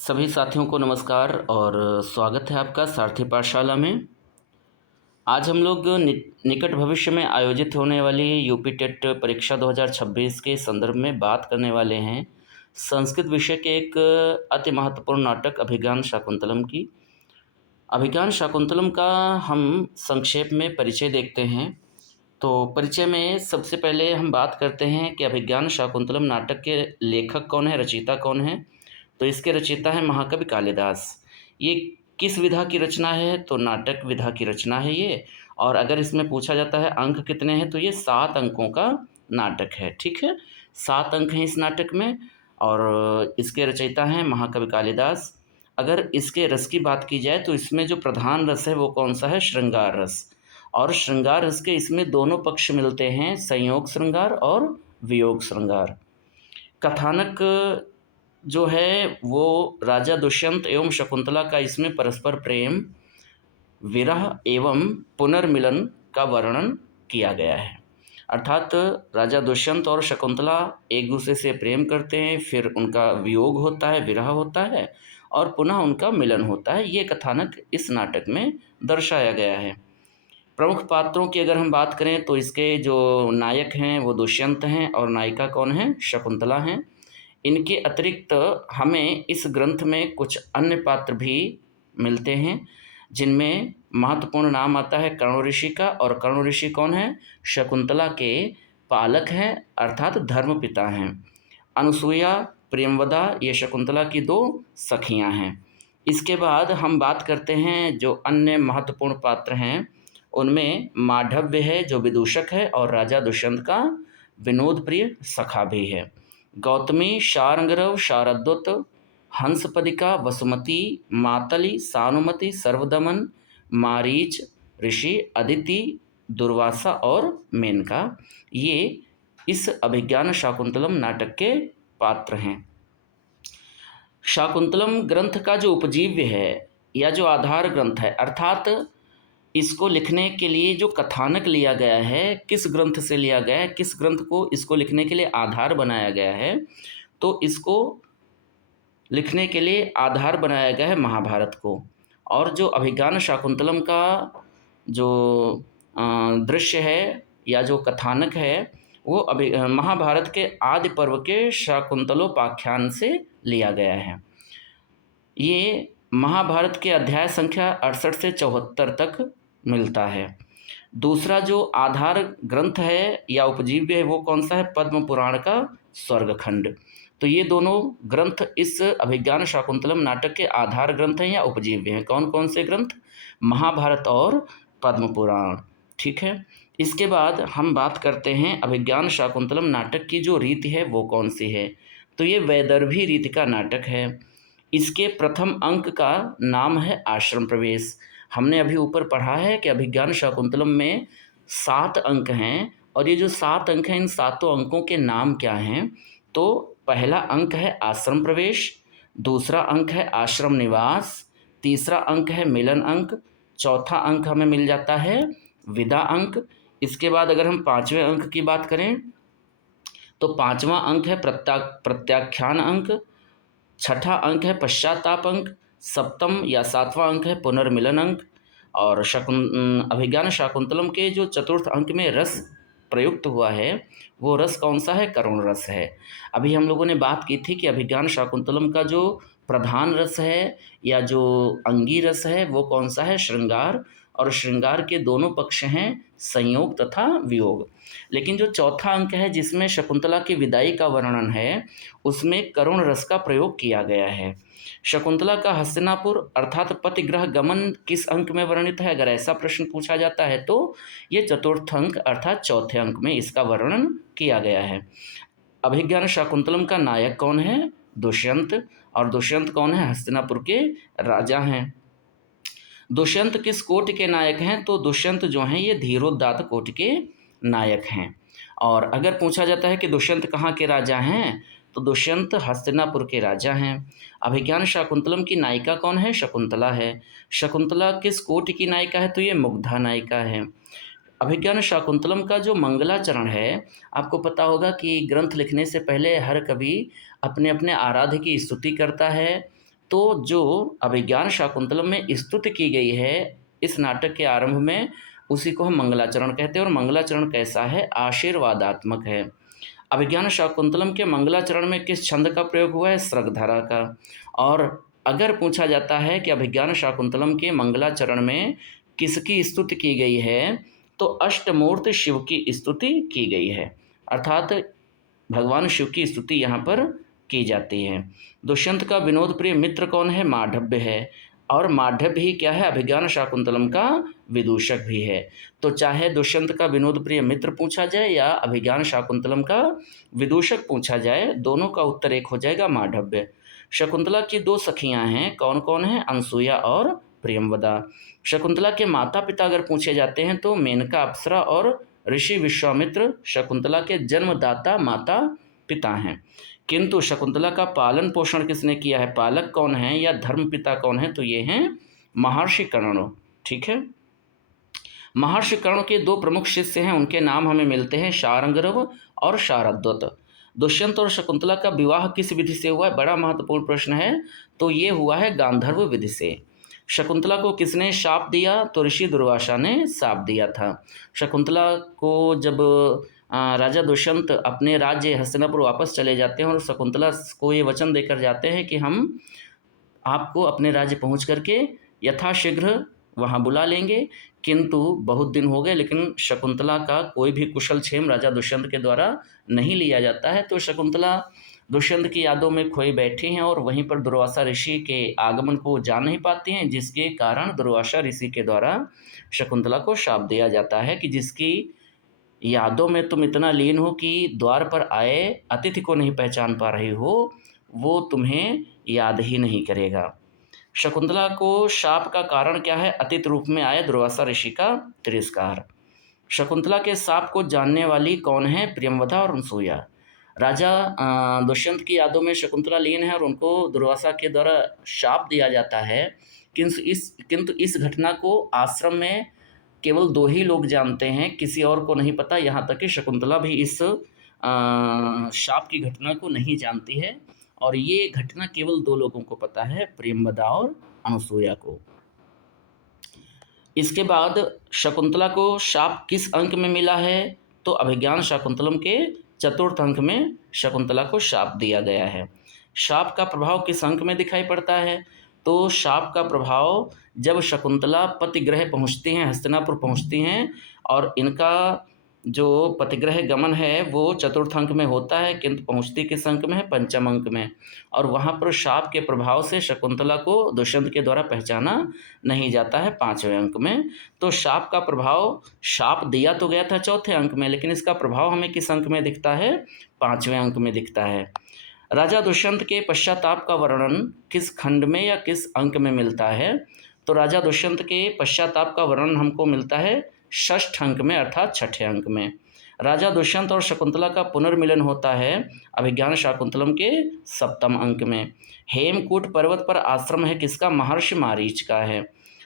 सभी साथियों को नमस्कार और स्वागत है आपका सारथी पाठशाला में। आज हम लोग निकट भविष्य में आयोजित होने वाली यूपी टेट परीक्षा 2026 के संदर्भ में बात करने वाले हैं संस्कृत विषय के एक अति महत्वपूर्ण नाटक अभिज्ञान शाकुंतलम की। अभिज्ञान शाकुंतलम का हम संक्षेप में परिचय देखते हैं। तो परिचय में सबसे पहले हम बात करते हैं कि अभिज्ञान शाकुंतलम नाटक के लेखक कौन है, रचयिता कौन है। तो इसके रचयिता है महाकवि कालिदास। ये किस विधा की रचना है? तो नाटक विधा की रचना है ये। और अगर इसमें पूछा जाता है अंक कितने हैं, तो ये 7 अंकों का नाटक है। ठीक है, 7 अंक हैं इस नाटक में और इसके रचयिता हैं महाकवि कालिदास। अगर इसके रस की बात की जाए तो इसमें जो प्रधान रस है वो कौन सा है? श्रृंगार रस। और श्रृंगार रस के इसमें दोनों पक्ष मिलते हैं, संयोग श्रृंगार और वियोग श्रृंगार। कथानक जो है वो राजा दुष्यंत एवं शकुंतला का इसमें परस्पर प्रेम, विरह एवं पुनर्मिलन का वर्णन किया गया है। अर्थात राजा दुष्यंत और शकुंतला एक दूसरे से प्रेम करते हैं, फिर उनका वियोग होता है, विरह होता है और पुनः उनका मिलन होता है। ये कथानक इस नाटक में दर्शाया गया है। प्रमुख पात्रों की अगर हम बात करें तो इसके जो नायक हैं वो दुष्यंत हैं और नायिका कौन है? शकुंतला हैं। इनके अतिरिक्त हमें इस ग्रंथ में कुछ अन्य पात्र भी मिलते हैं, जिनमें महत्वपूर्ण नाम आता है कर्ण ऋषि का। और कर्ण ऋषि कौन है? शकुंतला के पालक हैं, अर्थात धर्मपिता हैं। अनुसूया, प्रेमवदा ये शकुंतला की 2 सखियां हैं। इसके बाद हम बात करते हैं जो अन्य महत्वपूर्ण पात्र हैं, उनमें माधव्य है जो विदूषक है और राजा दुष्यंत का विनोद प्रिय सखा भी है। गौतमी, शार्ंगरव, शारद्वत, हंसपदिका, वसुमती, मातली, सानुमति, सर्वदमन, मारीच, ऋषि, अदिति, दुर्वासा और मेनका, ये इस अभिज्ञान शाकुंतलम नाटक के पात्र हैं। शाकुंतलम ग्रंथ का जो उपजीव्य है या जो आधार ग्रंथ है, अर्थात इसको लिखने के लिए जो कथानक लिया गया है, किस ग्रंथ से लिया गया है, किस ग्रंथ को इसको लिखने के लिए आधार बनाया गया है, तो इसको लिखने के लिए आधार बनाया गया है महाभारत को। और जो अभिज्ञान शाकुंतलम का जो दृश्य है या जो कथानक है वो महाभारत के आदि पर्व के शाकुंतलोपाख्यान से लिया गया है। ये महाभारत के अध्याय संख्या 68 से 74 तक मिलता है। दूसरा जो आधार ग्रंथ है या उपजीव्य है वो कौन सा है? पद्म पुराण का स्वर्गखंड। तो ये दोनों ग्रंथ इस अभिज्ञान शाकुंतलम नाटक के आधार ग्रंथ हैं या उपजीव्य हैं। कौन कौन से ग्रंथ? महाभारत और पद्म पुराण। ठीक है, इसके बाद हम बात करते हैं अभिज्ञान शाकुंतलम नाटक की जो रीति है वो कौन सी है। तो ये वैदर्भी रीति का नाटक है। इसके प्रथम अंक का नाम है आश्रम प्रवेश। हमने अभी ऊपर पढ़ा है कि अभिज्ञान शाकुंतलम में 7 अंक हैं और ये जो 7 अंक हैं इन 7 अंकों के नाम क्या हैं? तो पहला अंक है आश्रम प्रवेश, दूसरा अंक है आश्रम निवास, तीसरा अंक है मिलन अंक, चौथा अंक हमें मिल जाता है विदा अंक। इसके बाद अगर हम 5वें अंक की बात करें तो 5वां अंक है प्रत्याख्यान अंक, छठा अंक है पश्चाताप अंक, सप्तम या 7वां अंक है पुनर्मिलन अंक। और अभिज्ञान शाकुंतलम के जो चतुर्थ अंक में रस प्रयुक्त हुआ है वो रस कौन सा है? करुण रस है। अभी हम लोगों ने बात की थी कि अभिज्ञान शाकुंतलम का जो प्रधान रस है या जो अंगी रस है वो कौन सा है? श्रृंगार। और श्रृंगार के दोनों पक्ष हैं संयोग तथा वियोग। लेकिन जो चौथा अंक है जिसमें शकुंतला की विदाई का वर्णन है उसमें करुण रस का प्रयोग किया गया है। शकुंतला का हस्तिनापुर अर्थात पतिग्रह गमन किस अंक में वर्णित है? अगर ऐसा प्रश्न पूछा जाता है तो ये चतुर्थ अंक अर्थात चौथे अंक में इसका वर्णन किया गया है। अभिज्ञान शाकुंतलम का नायक कौन है? दुष्यंत। और दुष्यंत कौन है? हस्तिनापुर के राजा हैं। दुष्यंत किस कोटि के नायक हैं? तो दुष्यंत जो हैं ये धीरोदात्त कोटि के नायक हैं। और अगर पूछा जाता है कि दुष्यंत कहाँ के राजा हैं, तो दुष्यंत हस्तिनापुर के राजा हैं। अभिज्ञान शाकुंतलम की नायिका कौन है? शकुंतला है। शकुंतला किस कोटि की नायिका है? तो ये मुग्धा नायिका है। अभिज्ञान शाकुंतलम का जो मंगलाचरण है, आपको पता होगा कि ग्रंथ लिखने से पहले हर कवि अपने अपने आराध्य की स्तुति करता है, तो जो अभिज्ञान शाकुंतलम में स्तुति की गई है इस नाटक के आरंभ में, उसी को हम मंगलाचरण कहते हैं। और मंगलाचरण कैसा है? आशीर्वादात्मक है। अभिज्ञान शाकुंतलम के मंगलाचरण में किस छंद का प्रयोग हुआ है? सृगधरा का। और अगर पूछा जाता है कि अभिज्ञान शाकुंतलम के मंगलाचरण में किसकी स्तुति की गई है, तो अष्टमूर्त शिव की स्तुति की गई है, अर्थात भगवान शिव की स्तुति यहाँ पर की जाती है। दुष्यंत का विनोद प्रिय मित्र कौन है? मांडव्य है। और मांडव्य ही क्या है? अभिज्ञान शाकुंतलम का विदूषक भी है। तो चाहे दुष्यंत का विनोद प्रिय मित्र पूछा जाए या अभिज्ञान शाकुंतलम का विदूषक पूछा जाए, दोनों का उत्तर एक हो जाएगा, मांडव्य। शकुंतला की दो सखियां हैं, कौन कौन है? अनसुया और प्रियंवदा। शकुंतला के माता पिता अगर पूछे जाते हैं तो मेनका अप्सरा और ऋषि विश्वामित्र शकुंतला के जन्मदाता माता पिता हैं। किंतु शकुंतला का पालन पोषण किसने किया है? पालक कौन है या धर्म पिता कौन है? तो ये हैं महर्षि कर्ण। ठीक है। महर्षि कर्ण के दो प्रमुख शिष्य हैं, उनके नाम हमें मिलते हैं शारंगरव और शारद्वत। दुष्यंत और शकुंतला का विवाह किस विधि से हुआ है? बड़ा महत्वपूर्ण प्रश्न है। तो ये हुआ है गांधर्व विधि से। शकुंतला को किसने शाप दिया? तो ऋषि दुर्वासा ने शाप दिया था। शकुंतला को जब राजा दुष्यंत अपने राज्य हस्तिनापुर वापस चले जाते हैं और शकुंतला को ये वचन देकर जाते हैं कि हम आपको अपने राज्य पहुंच करके यथाशीघ्र वहाँ बुला लेंगे, किंतु बहुत दिन हो गए लेकिन शकुंतला का कोई भी कुशल क्षेम राजा दुष्यंत के द्वारा नहीं लिया जाता है। तो शकुंतला दुष्यंत की यादों में खोई बैठी हैं और वहीं पर दुर्वासा ऋषि के आगमन को जान नहीं पाती हैं, जिसके कारण दुर्वासा ऋषि के द्वारा शकुंतला को शाप दिया जाता है कि जिसकी यादों में तुम इतना लीन हो कि द्वार पर आए अतिथि को नहीं पहचान पा रही हो, वो तुम्हें याद ही नहीं करेगा। शकुंतला को शाप का कारण क्या है? अतिथि रूप में आए दुर्वासा ऋषि का तिरस्कार। शकुंतला के शाप को जानने वाली कौन है? प्रियंवदा और अनसुया। राजा दुष्यंत की यादों में शकुंतला लीन है और उनको दुर्वासा के द्वारा शाप दिया जाता है, किंतु इस घटना को आश्रम में केवल दो ही लोग जानते हैं, किसी और को नहीं पता। यहाँ तक कि शकुंतला भी इस शाप की घटना को नहीं जानती है और ये घटना केवल दो लोगों को पता है, प्रियंवदा और अनसुया को। इसके बाद शकुंतला को शाप किस अंक में मिला है? तो अभिज्ञान शाकुंतलम के चतुर्थ अंक में शकुंतला को शाप दिया गया है। शाप का प्रभाव किस अंक में दिखाई पड़ता है? तो शाप का प्रभाव जब शकुंतला पतिगृह पहुंचती हैं, हस्तिनापुर पहुंचती हैं, और इनका जो पतिगृह गमन है वो चतुर्थ अंक में होता है, किंतु पहुंचती किस अंक में है? पंचम अंक में। और वहाँ पर शाप के प्रभाव से शकुंतला को दुष्यंत के द्वारा पहचाना नहीं जाता है, पाँचवें अंक में। तो शाप का प्रभाव, शाप दिया तो गया था चौथे अंक में, लेकिन इसका प्रभाव हमें किस अंक में दिखता है? पाँचवें अंक में दिखता है। राजा दुष्यंत के पश्चाताप का वर्णन किस खंड में या किस अंक में मिलता है? तो राजा दुष्यंत के पश्चाताप का वर्णन हमको मिलता है षष्ठ अंक में, अर्थात छठे अंक में। राजा दुष्यंत और शकुंतला का पुनर्मिलन होता है अभिज्ञान शाकुंतलम के सप्तम अंक में। हेमकूट पर्वत पर आश्रम है किसका? महर्षि मारीच का है।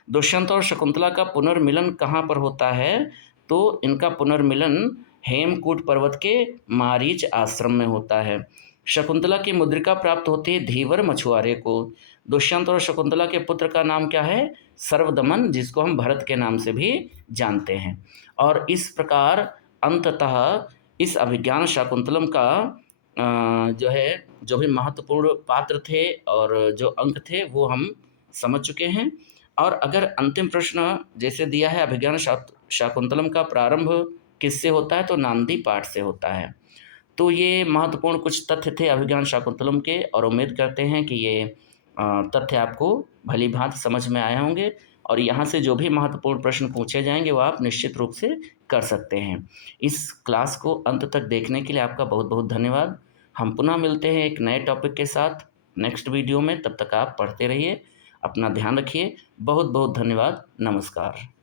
दुष्यंत और शकुंतला का पुनर्मिलन कहाँ पर होता है? तो इनका पुनर्मिलन हेमकूट पर्वत के मारीच आश्रम में होता है। शकुंतला की मुद्रिका प्राप्त होती है धीवर मछुआरे को। दुष्यंत और शकुंतला के पुत्र का नाम क्या है? सर्वदमन, जिसको हम भरत के नाम से भी जानते हैं। और इस प्रकार अंततः इस अभिज्ञान शाकुंतलम का जो भी महत्वपूर्ण पात्र थे और जो अंक थे वो हम समझ चुके हैं। और अगर अंतिम प्रश्न जैसे दिया है, अभिज्ञान शाकुंतलम का प्रारंभ किससे होता है? तो नांदी पाठ से होता है। तो ये महत्वपूर्ण कुछ तथ्य थे अभिज्ञान शाकुंतलम के, और उम्मीद करते हैं कि ये तथ्य आपको भली भांति समझ में आए होंगे और यहाँ से जो भी महत्वपूर्ण प्रश्न पूछे जाएंगे वो आप निश्चित रूप से कर सकते हैं। इस क्लास को अंत तक देखने के लिए आपका बहुत बहुत धन्यवाद। हम पुनः मिलते हैं एक नए टॉपिक के साथ नेक्स्ट वीडियो में। तब तक आप पढ़ते रहिए, अपना ध्यान रखिए। बहुत बहुत धन्यवाद। नमस्कार।